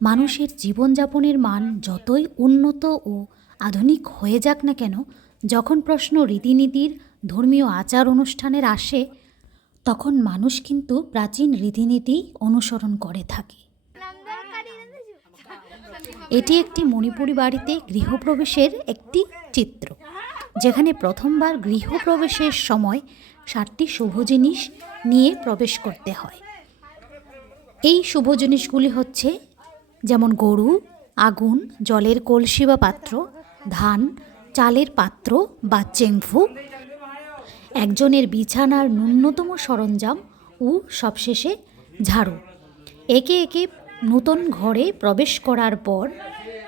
মানুষের জীবনযাপনের মান যতই উন্নত ও আধুনিক হয়ে যাক না কেন, যখন প্রশ্ন রীতিনীতির, ধর্মীয় আচার অনুষ্ঠানের আসে, তখন মানুষ কিন্তু প্রাচীন রীতিনীতি অনুসরণ করে থাকে। এটি একটি মণিপুরি বাড়িতে গৃহপ্রবেশের একটি চিত্র, যেখানে প্রথমবার গৃহপ্রবেশের সময় 7টি শুভ জিনিস নিয়ে প্রবেশ করতে হয়। এই শুভ জিনিসগুলি হচ্ছে যেমন গরু, আগুন, জলের কলসি বা পাত্র, ধান, চালের পাত্র বা চেংফু, একজনের বিছানার ন্যূনতম সরঞ্জাম ও সবশেষে ঝাড়ু। একে একে নূতন ঘরে প্রবেশ করার পর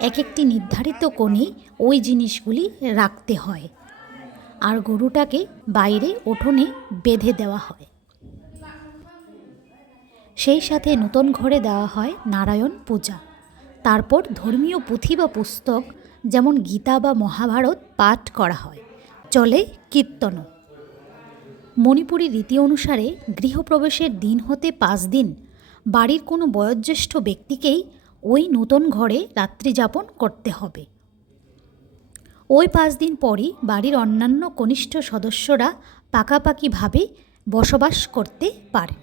এক একটি নির্ধারিত কোণে ওই জিনিসগুলি রাখতে হয়, আর গরুটাকে বাইরে উঠোনে বেঁধে দেওয়া হয়। সেই সাথে নূতন ঘরে দেওয়া হয় নারায়ণ পূজা। তারপর ধর্মীয় পুঁথি বা পুস্তক যেমন গীতা বা মহাভারত পাঠ করা হয়, চলে কীর্তনও। মণিপুরি রীতি অনুসারে গৃহপ্রবেশের দিন হতে 5 দিন বাড়ির কোনো বয়োজ্যেষ্ঠ ব্যক্তিকেই ওই নূতন ঘরে রাত্রি যাপন করতে হবে। ওই 5 দিন পরই বাড়ির অন্যান্য কনিষ্ঠ সদস্যরা পাকাপাকিভাবে বসবাস করতে পারে।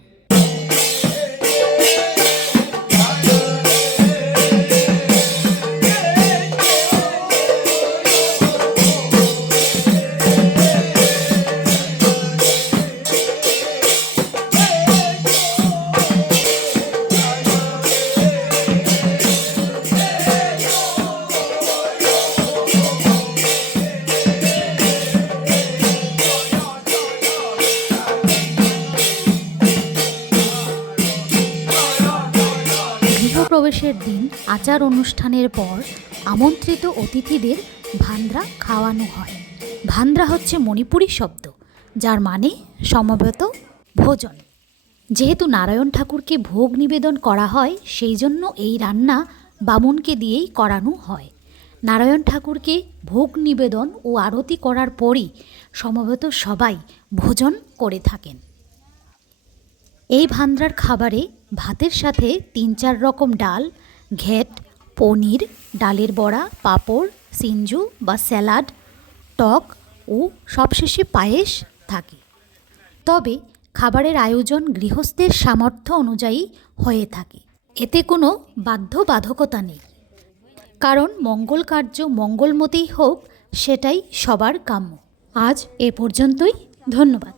গৃহপ্রবেশের দিন আচার অনুষ্ঠানের পর আমন্ত্রিত অতিথিদের ভান্দ্রা খাওয়ানো হয়। ভান্দ্রা হচ্ছে মণিপুরি শব্দ, যার মানে সমবেত ভোজন। যেহেতু নারায়ণ ঠাকুরকে ভোগ নিবেদন করা হয়, সেই জন্য এই রান্না বামুনকে দিয়েই করানো হয়। নারায়ণ ঠাকুরকে ভোগ নিবেদন ও আরতি করার পরই সমবেত সবাই ভোজন করে থাকেন। এই ভান্দ্রার খাবারে ভাতের সাথে 3-4 রকম ডাল, ঘেট, পনির, ডালের বড়া, পাঁপড়, সিঞ্জু বা স্যালাড, টক ও সবশেষে পায়েস থাকে। তবে খাবারের আয়োজন গৃহস্থের সামর্থ্য অনুযায়ী হয়ে থাকে। এতে কোনো বাধ্যবাধকতা নেই, কারণ মঙ্গল কার্য মঙ্গলমতেই হোক, সেটাই সবার কাম্য। আজ এ পর্যন্তই। ধন্যবাদ।